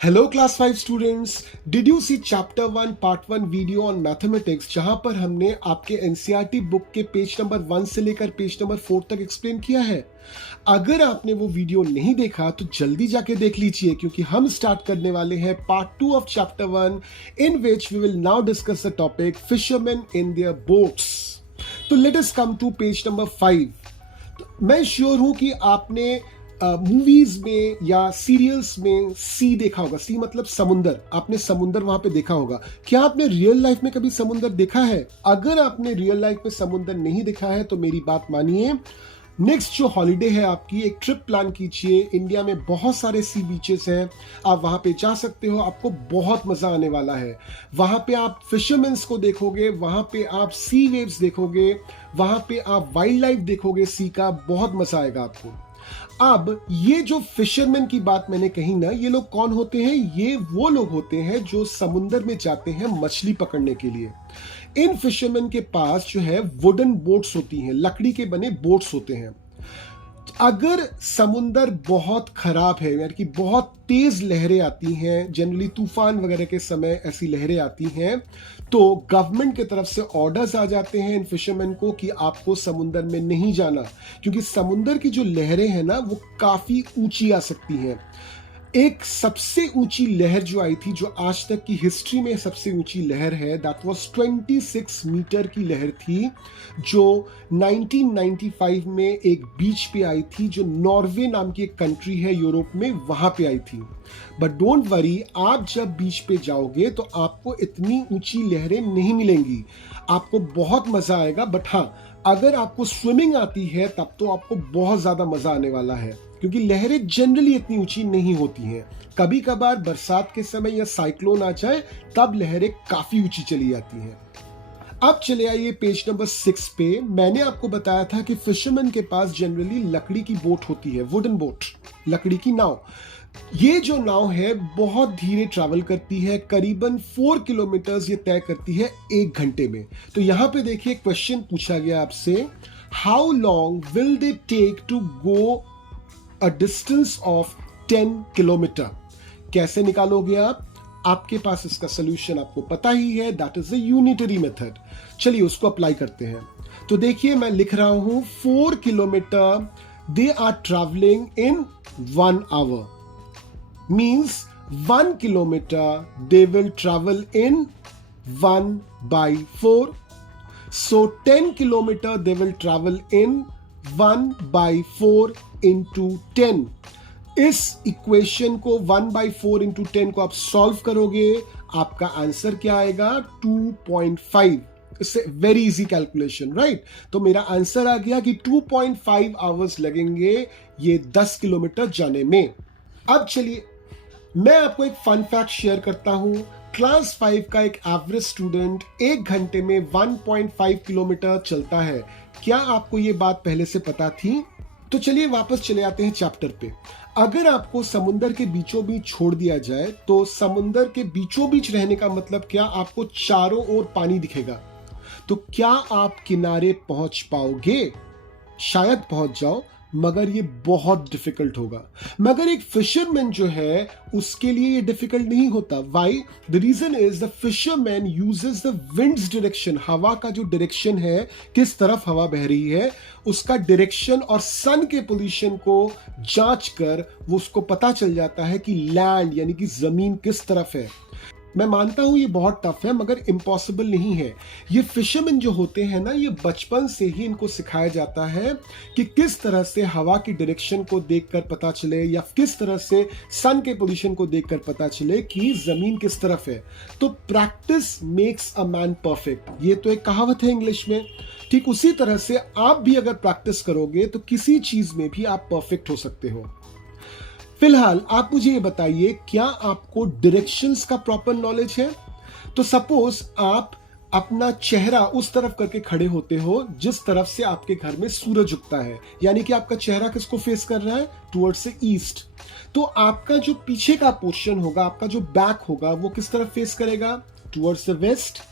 Hello class 5 students, did you see chapter 1 part 1 video on mathematics, जहां पर हमने आपके एनसीईआरटी बुक के पेज नंबर 1 से लेकर पेज नंबर 4 तक एक्सप्लेन किया है। अगर आपने वो वीडियो नहीं देखा तो जल्दी जाके देख लीजिए, क्योंकि हम स्टार्ट करने वाले हैं part 2 of chapter 1 in which we will now discuss the topic fisherman in their boats. तो let us come to page number 5। मैं श्योर हूं कि आपने मूवीज में या सीरियल्स में सी देखा होगा। सी मतलब समुंदर। आपने समुंदर वहां पे देखा होगा। क्या आपने रियल लाइफ में कभी समुंदर देखा है? अगर आपने रियल लाइफ में समुंदर नहीं देखा है तो मेरी बात मानिए, नेक्स्ट जो हॉलीडे है आपकी, एक ट्रिप प्लान कीजिए। इंडिया में बहुत सारे सी बीचेस हैं, आप वहां पे जा सकते हो। आपको बहुत मजा आने वाला है। वहां पे आप फिशरमैन्स को देखोगे, वहां पे आप सी वेव्स देखोगे, वहां पे आप वाइल्ड लाइफ देखोगे सी का। बहुत मजा आएगा आपको। अब ये जो फिशरमैन की बात मैंने कही ना, ये लोग कौन होते हैं? ये वो लोग होते हैं जो समुंदर में जाते हैं मछली पकड़ने के लिए। इन फिशरमैन के पास जो है वुडन बोट्स होती हैं, लकड़ी के बने बोट्स होते हैं। अगर समुंदर बहुत खराब है, यानी कि बहुत तेज लहरें आती हैं, जनरली तूफान वगैरह के समय ऐसी लहरें आती हैं, तो गवर्नमेंट की तरफ से ऑर्डर्स आ जाते हैं इन फिशरमैन को कि आपको समुंदर में नहीं जाना, क्योंकि समुंदर की जो लहरें हैं ना वो काफी ऊंची आ सकती हैं। एक सबसे ऊंची लहर जो आई थी, जो आज तक की हिस्ट्री में सबसे ऊंची लहर है, दैट वाज 26 मीटर की लहर थी, जो 1995 में एक बीच पे आई थी, जो नॉर्वे नाम की एक कंट्री है यूरोप में, वहां पे आई थी। बट डोंट वरी, आप जब बीच पे जाओगे तो आपको इतनी ऊंची लहरें नहीं मिलेंगी। आपको बहुत मजा आएगा। बट हाँ, अगर आपको स्विमिंग आती है तब तो आपको बहुत ज्यादा मजा आने वाला है, क्योंकि लहरें जनरली इतनी ऊंची नहीं होती हैं। कभी कभार बरसात के समय या साइक्लोन आ जाए तब लहरें काफी ऊंची चली जाती हैं। अब चले आइए पेज नंबर 6 पे। मैंने आपको बताया था कि फिशरमैन के पास जनरली लकड़ी की बोट होती है, वुडन बोट, लकड़ी की नाव। ये जो नाव है बहुत धीरे ट्रैवल करती है, करीबन 4 किलोमीटर ये तय करती है 1 घंटे में। तो यहां पे देखिए क्वेश्चन पूछा गया आपसे, how long will they take to go a distance of 10 kilometre? कैसे निकालोगे आप? आपके पास इसका सोल्यूशन आपको पता ही है, that is a unitary method. चलिए उसको अप्लाई करते हैं। तो देखिए मैं लिख रहा हूं 4 kilometre they are travelling in 1 hour, means 1 kilometer they will travel in 1/4. So 10 kilometer they will travel in 1/4 into 10. इस इक्वेशन को 1/4 into 10 को आप सॉल्व करोगे, आपका आंसर क्या आएगा? 2.5। इससे वेरी इजी कैलकुलेशन, राइट? तो मेरा आंसर आ गया कि 2.5 आवर्स लगेंगे ये 10 किलोमीटर जाने में। अब चलिए मैं आपको एक फन फैक्ट शेयर करता हूं। क्लास 5 का एक एवरेज स्टूडेंट 1 घंटे में 1.5 किलोमीटर चलता है। क्या आपको ये बात पहले से पता थी? तो चलिए वापस चले आते हैं चैप्टर पे। अगर आपको समुंदर के बीचों बीच छोड़ दिया जाए तो समुंदर के बीचों बीच रहने का मतलब क्या? आपको चारों ओर पानी दिखेगा। तो क्या आप किनारे पहुंच पाओगे? शायद पहुंच जाओ, मगर ये बहुत डिफिकल्ट होगा। मगर एक फिशरमैन जो है उसके लिए ये डिफिकल्ट नहीं होता। Why? The reason is the fisherman uses the winds direction. हवा का जो डायरेक्शन है, किस तरफ हवा बह रही है, उसका डायरेक्शन और सन के पोजीशन को जांच कर वो उसको पता चल जाता है कि लैंड यानी कि जमीन किस तरफ है। मैं मानता हूं ये बहुत टफ है, मगर इम्पॉसिबल नहीं है। ये फिशरमैन जो होते हैं ना, ये बचपन से ही इनको सिखाया जाता है कि किस तरह से हवा की डायरेक्शन को देखकर पता चले, या किस तरह से सन के पोजीशन को देखकर पता चले कि जमीन किस तरफ है। तो practice makes a man perfect, ये तो एक कहावत है इंग्लिश में। ठीक उसी तरह से आप भी अगर प्रैक्टिस करोगे तो किसी चीज में भी आप परफेक्ट हो सकते हो। फिलहाल आप मुझे ये बताइए, क्या आपको डायरेक्शंस का प्रॉपर नॉलेज है? तो सपोज आप अपना चेहरा उस तरफ करके खड़े होते हो जिस तरफ से आपके घर में सूरज उगता है, यानी कि आपका चेहरा किसको फेस कर रहा है? टुवर्ड्स से ईस्ट। तो आपका जो पीछे का पोर्शन होगा, आपका जो बैक होगा, वो किस तरफ फेस करेगा? Towards the west.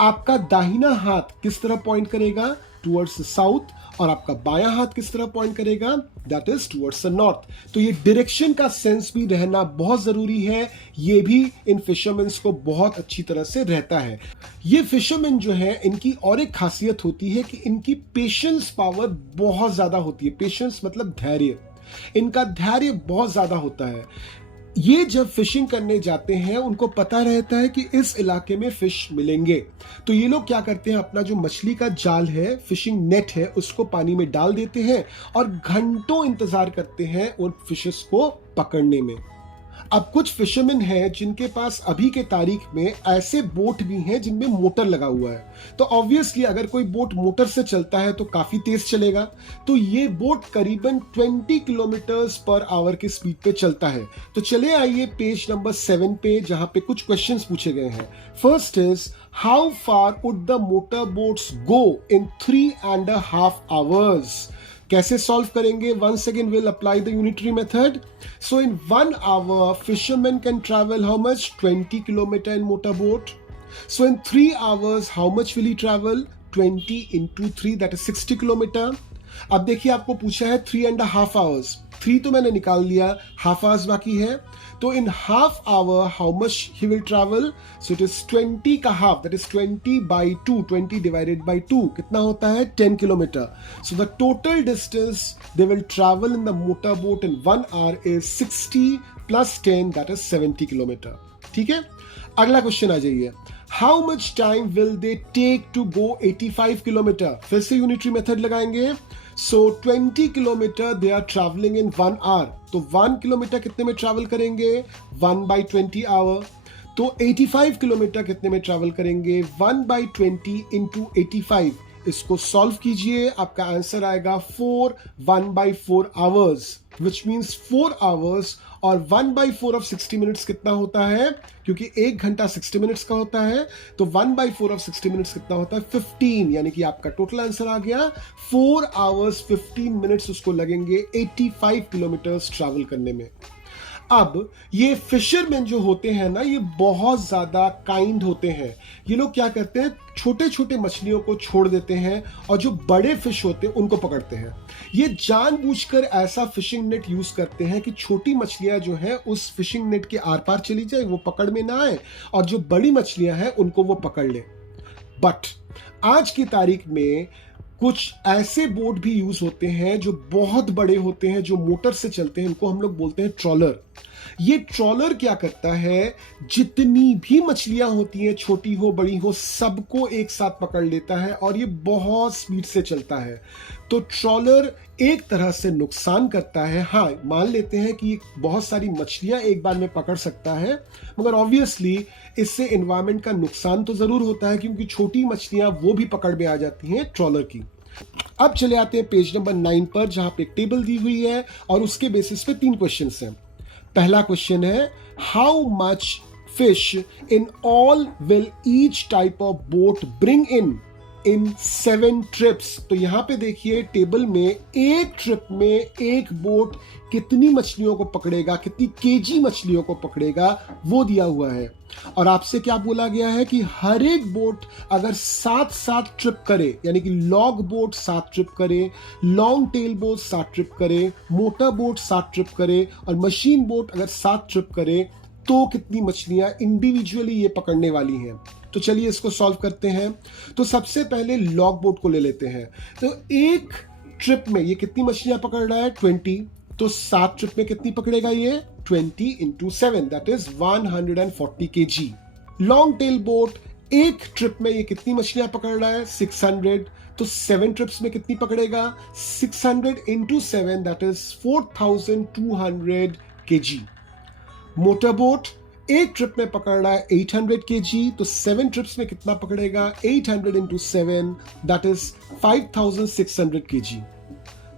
आपका दाहिना हाथ किस तरफ पॉइंट करेगा? Towards the south. और आपका बायां हाथ किस तरफ पॉइंट करेगा? That is towards the north. तो ये डायरेक्शन का सेंस भी रहना बहुत जरूरी है, ये भी इन फिशरमैन को बहुत अच्छी तरह से रहता है। ये फिशरमैन जो है, इनकी और एक खासियत होती है कि इनकी पेशेंस पावर बहुत ज्यादा होती है। पेशेंस मतलब धैर्य, इनका धैर्य बहुत ज्यादा होता है। ये जब फिशिंग करने जाते हैं, उनको पता रहता है कि इस इलाके में फिश मिलेंगे, तो ये लोग क्या करते हैं, अपना जो मछली का जाल है, फिशिंग नेट है, उसको पानी में डाल देते हैं और घंटों इंतजार करते हैं उन फिशेस को पकड़ने में। अब कुछ फिशरमैन हैं जिनके पास अभी के तारीख में ऐसे बोट भी हैं जिनमें मोटर लगा हुआ है। तो ऑब्वियसली अगर कोई बोट मोटर से चलता है तो काफी तेज चलेगा। तो ये बोट करीबन 20 किलोमीटर्स पर आवर की स्पीड पे चलता है। तो चले आइए पेज नंबर 7 पे, जहां पे कुछ क्वेश्चंस पूछे गए हैं। First is, how far would the motor boats go in 3.5 hours? कैसे सॉल्व करेंगे? Once again we'll apply the unitary method. So in 1 hour fishermen can travel how much? 20 kilometer in motorboat. So in 3 hours how much will he travel? 20 into 3, that is 60 kilometer. अब देखिए, आपको पूछा है 3.5 hours। 3 तो मैंने निकाल लिया, half hours बाकी है। तो in half hour how much he will travel? So it is 20 का half, that is 20 by 2, 20 divided by 2 कितना होता है? 10 kilometre. So the total distance they will travel in the motor boat in 1 hour is 60 plus 10, that is 70 kilometre. ठीक है, अगला question आ जाइए। How much time will they take to go 85 kilometre? फिर से यूनिटरी मेथड लगाएंगे। So 20 kilometre they are travelling in 1 hour। तो 1 kilometre कितने में ट्रैवल करेंगे? 1/20 आवर। तो 85 किलोमीटर कितने में ट्रैवल करेंगे? 1/20 into 85। इसको सॉल्व कीजिए, आपका आंसर आएगा 4 1/4 hours, विच मीन्स 4 hours। और 1/4 of 60 minutes कितना होता है? क्योंकि 1 घंटा 60 मिनट्स का होता है, तो 1/4 of 60 minutes कितना होता है? 15। यानी कि आपका टोटल आंसर आ गया 4 hours 15 minutes उसको लगेंगे 85 किलोमीटर ट्रैवल करने में। अब ये फिशरमैन जो होते हैं ना, ये बहुत ज्यादा काइंड होते हैं। ये लोग क्या करते हैं, छोटे छोटे मछलियों को छोड़ देते हैं और जो बड़े फिश होते हैं उनको पकड़ते हैं। ये जानबूझकर ऐसा फिशिंग नेट यूज करते हैं कि छोटी मछलियां जो हैं उस फिशिंग नेट के आर पार चली जाए, वो पकड़ में ना आए, और जो बड़ी मछलियां हैं उनको वो पकड़ ले। बट आज की तारीख में कुछ ऐसे बोट भी यूज होते हैं जो बहुत बड़े होते हैं, जो मोटर से चलते हैं, इनको हम लोग बोलते हैं ट्रॉलर। ये ट्रॉलर क्या करता है, जितनी भी मछलियां होती हैं, छोटी हो बड़ी हो, सबको एक साथ पकड़ लेता है और ये बहुत स्पीड से चलता है। तो ट्रॉलर एक तरह से नुकसान करता है। हाँ, मान लेते हैं कि बहुत सारी मछलियां एक बार में पकड़ सकता है, मगर ऑब्वियसली इससे एनवायरनमेंट का नुकसान तो जरूर होता है, क्योंकि छोटी मछलियां वो भी पकड़ में आ जाती हैं ट्रॉलर की। अब चले आते हैं पेज नंबर 9 पर, जहां पे एक टेबल दी हुई है और उसके बेसिस पे 3 क्वेश्चंस हैं। पहला क्वेश्चन है, how much fish in all will each type of boat bring in 7 trips? तो यहां पे देखिए टेबल में एक ट्रिप में एक बोट कितनी मछलियों को पकड़ेगा, कितनी केजी मछलियों को पकड़ेगा, वो दिया हुआ है। और आपसे क्या बोला गया है कि हर एक बोट अगर 7 ट्रिप करे, यानी कि लॉग बोट 7 ट्रिप करे, लॉन्ग टेल बोट 7 ट्रिप करे, मोटर बोट 7 ट्रिप करे, और मशीन बोट अगर 7 ट्रिप करे, तो कितनी मछलियां इंडिविजुअली ये पकड़ने वाली हैं। तो चलिए इसको सॉल्व करते हैं। तो सबसे पहले लॉग बोट को ले लेते हैं। तो एक ट्रिप में ये कितनी मछलियां पकड़ रहा है? 20। तो 7 ट्रिप में कितनी पकड़ेगा ये? 20 into 7, that is 140 kg। Long tail boat एक ट्रिप में ये कितनी मछलियां पकड़ रहा है? 600। तो 7 ट्रिप्स में कितनी पकड़ेगा? 600 into 7, that is 4200 kg। Motor boat एक ट्रिप में पकड़ रहा है 800 kg, तो 7 ट्रिप्स में कितना पकड़ेगा? 800 into 7, that is 5600 kg।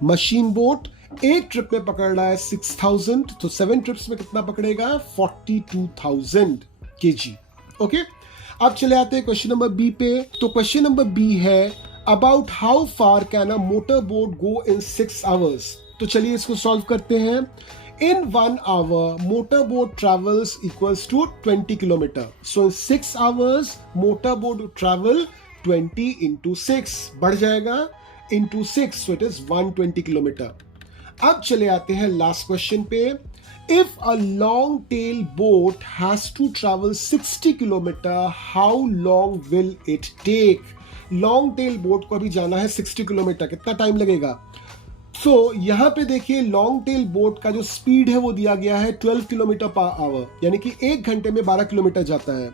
Machine boat एक ट्रिप में पकड़ रहा है 6000, तो 7 ट्रिप्स में कितना पकड़ेगा? 42000 kg। ओके, अब चले आते हैं क्वेश्चन नंबर बी पे। तो क्वेश्चन नंबर बी है, about how far can a motor boat go in 6 hours? तो चलिए इसको सॉल्व करते हैं। In 1 hour, motorboat travels equals to 20 kilometer. So in 6 hours, motorboat travel 20 into 6 बढ़ जाएगा into 6, so it is 120 kilometer. अब चले आते हैं लास्ट क्वेश्चन पे. If a long tail boat has to travel 60 kilometer, how long will it take? Long tail boat को अभी जाना है 60 किलोमीटर, कितना टाइम लगेगा? यहां पे देखिए लॉन्ग टेल बोट का जो स्पीड है वो दिया गया है 12 किलोमीटर पर आवर, यानी कि 1 घंटे में 12 किलोमीटर जाता है.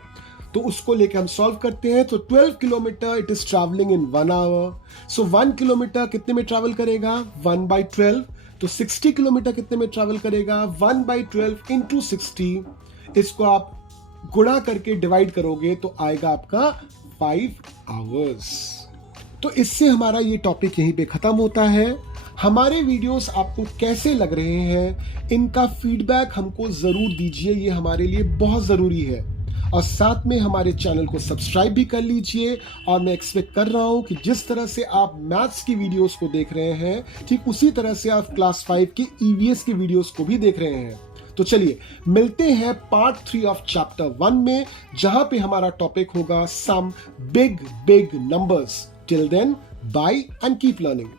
तो उसको लेके हम सॉल्व करते हैं. तो 12 kilometre it is travelling in 1 hour. So 1 kilometre कितने में ट्रैवल करेगा? 1/12. तो 60 किलोमीटर कितने में ट्रैवल करेगा? 1/12 इंटू 60. इसको आप गुणा करके डिवाइड करोगे तो आएगा आपका 5 आवर्स. तो इससे हमारा ये टॉपिक यहीं पे खत्म होता है. हमारे वीडियोस आपको कैसे लग रहे हैं, इनका फीडबैक हमको जरूर दीजिए, ये हमारे लिए बहुत जरूरी है. और साथ में हमारे चैनल को सब्सक्राइब भी कर लीजिए. और मैं एक्सपेक्ट कर रहा हूं कि जिस तरह से आप मैथ्स की वीडियोस को देख रहे हैं, ठीक उसी तरह से आप क्लास 5 की ईवीएस की वीडियोस को भी देख रहे हैं. तो चलिए मिलते हैं पार्ट 3 ऑफ चैप्टर 1 में, जहां पे हमारा टॉपिक होगा some big numbers. Till then, bye and keep learning.